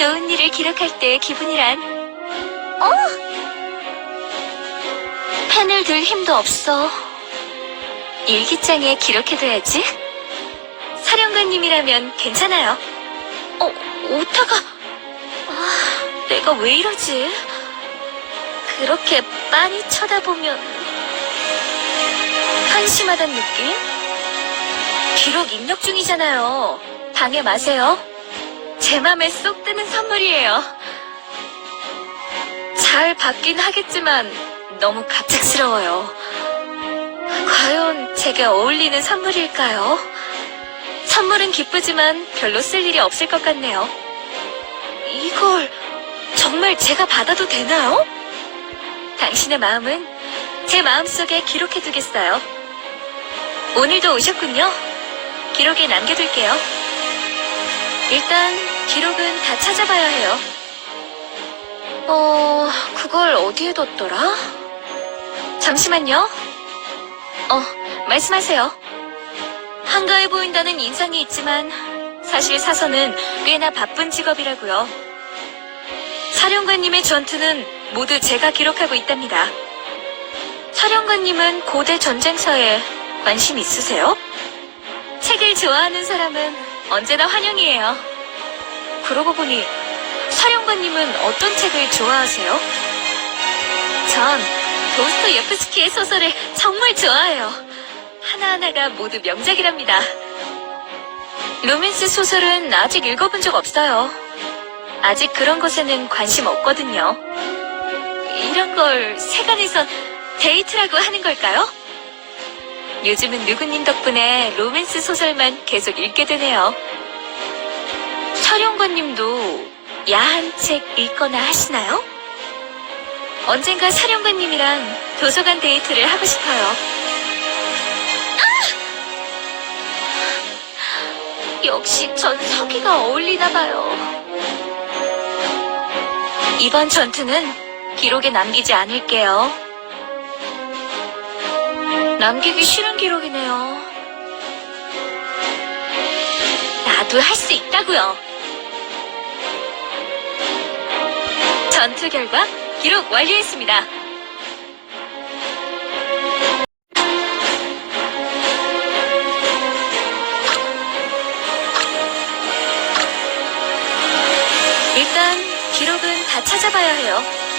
좋은 일을 기록할 때의 기분이란. 어? 펜을 들 힘도 없어. 일기장에 기록해둬야지. 사령관님이라면 괜찮아요. 어, 오타가. 아, 내가 왜 이러지? 그렇게 빤히 쳐다보면. 한심하단 느낌? 기록 입력 중이잖아요. 방해 마세요. 제 맘에 쏙 드는 선물이에요. 잘 받긴 하겠지만 너무 갑작스러워요. 과연 제게 어울리는 선물일까요? 선물은 기쁘지만 별로 쓸 일이 없을 것 같네요. 이걸 정말 제가 받아도 되나요? 당신의 마음은 제 마음속에 기록해두겠어요. 오늘도 오셨군요. 기록에 남겨둘게요. 일단 기록은 다 찾아봐야 해요. 어, 그걸 어디에 뒀더라? 잠시만요. 어, 말씀하세요. 한가해 보인다는 인상이 있지만 사실 사서는 꽤나 바쁜 직업이라고요. 사령관님의 전투는 모두 제가 기록하고 있답니다. 사령관님은 고대 전쟁사에 관심 있으세요? 책을 좋아하는 사람은 언제나 환영이에요. 그러고 보니 사령관님은 어떤 책을 좋아하세요? 전 도스토예프스키의 소설을 정말 좋아해요. 하나하나가 모두 명작이랍니다. 로맨스 소설은 아직 읽어본 적 없어요. 아직 그런 것에는 관심 없거든요. 이런 걸 세간에선 데이트라고 하는 걸까요? 요즘은 누구님 덕분에 로맨스 소설만 계속 읽게 되네요. 사령관님도 야한 책 읽거나 하시나요? 언젠가 사령관님이랑 도서관 데이트를 하고 싶어요. 아! 역시 전 서기가 어울리나 봐요. 이번 전투는 기록에 남기지 않을게요. 남기기 싫은 기록이네요. 나도 할 수 있다고요. 전투 결과 기록 완료했습니다. 일단 기록은 다 찾아봐야 해요.